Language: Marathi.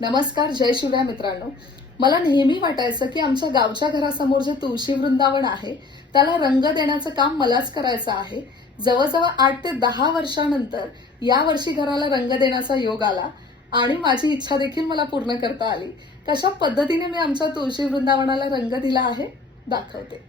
नमस्कार, जय शिवराय मित्रांनो. मला नेहमी वाटायचं की आमच्या गावच्या घरासमोर जे तुळशी वृंदावन आहे त्याला रंग देण्याचं काम मलाच करायचं आहे. जवळजवळ 8 ते 10 वर्षानंतर या वर्षी घराला रंग देण्याचा योग आला आणि माझी इच्छा देखील मला पूर्ण करता आली. कशा पद्धतीने मी आमच्या तुळशी वृंदावनाला रंग दिला आहे दाखवते.